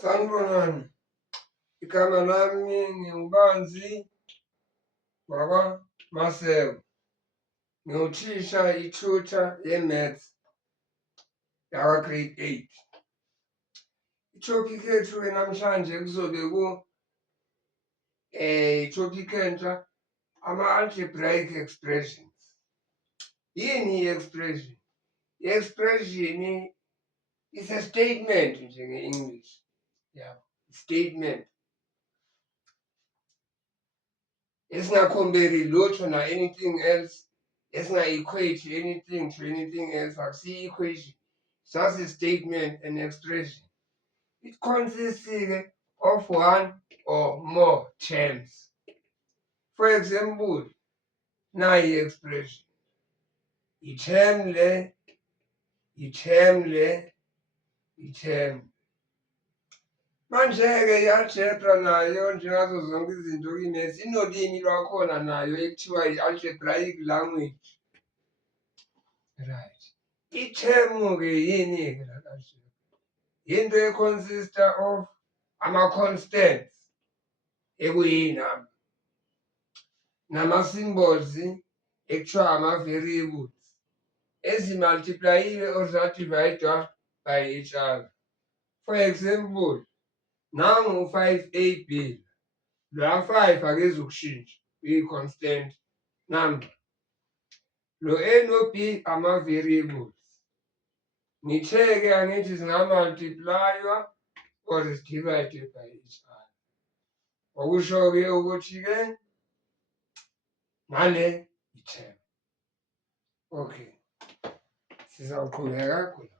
Sanibonani, igama lami ngiwubanzi wakwaMaseko. Ngiwuthisha i-tutor ye-maths yakwa-grade 8. Ithophikhi yethu-ke namhlanje kuzobe ithophikhi entsha, ama-algebraic expressions. Yini i-expression? I-expression is a statement nje nge-English. Yabo, statement esingacompare lutho na anything else, esinga-equate anything to anything else, akusiyo equation, just a statement, an expression. It consists of one or more terms. For example, nayi expression, i-term le, i-term le, i-term. Manje-ke i-algebra nayo njengazo zonke izinto kwi-maths inolimi lwakhona nayo ekuthiwa i-algebraic language. Right. I-term-ke yini-ke la algebra? Into e-consist-a of ama-constants ekuyinamba, nama-symbols ekuthiwa ama-variables ezi-multiply-iwe or za-divide-wa by each other. For example, nangu 5ab, la 5 akezukushintsha, iyi-constant number. Lo A no B ama-variables. Ngithe-ke angithi zingamultiply-wa or zidivide by each other. Okusho-ke ukuthi-ke ngale i-term. Okay, sizawuqhubeka khona.